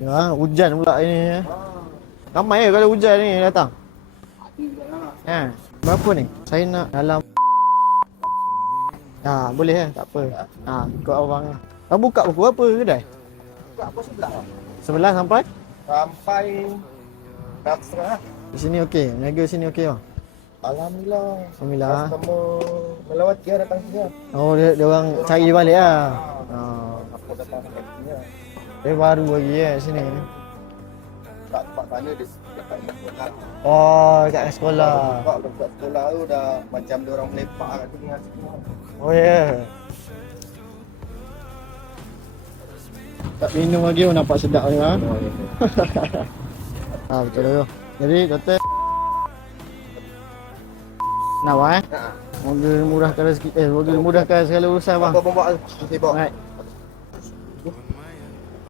Ya, hujan pula ini. Ramai kalau hujan ni datang. Ha, berapa ni? Saya nak dalam boleh tak apa. Ikut abang. Abang buka pukul berapa kedai? Buka pukul 11. 11 sampai? Sampai 6.30. Di sini okey. Niaga sini okey bang. Alhamdulillah. Alhamdulillah. Customer melawat dia datang sini. Oh, dia orang cari balik lah. Apa datang kat sini. Dia baru lagi sini. Tak tempat sana dia dekat sekolah. Oh, dekat sekolah. Buka dekat sekolah tu dah macam dia orang melepak kat sini semua. Oh ya. Yeah. Tak minum lagi pun nampak sedap ni ah. Betul tu. Jadi kata nak moga murahkan rezeki, moga mudahkan segala urusan bang. Apa bawa tu? Sibuk. Right.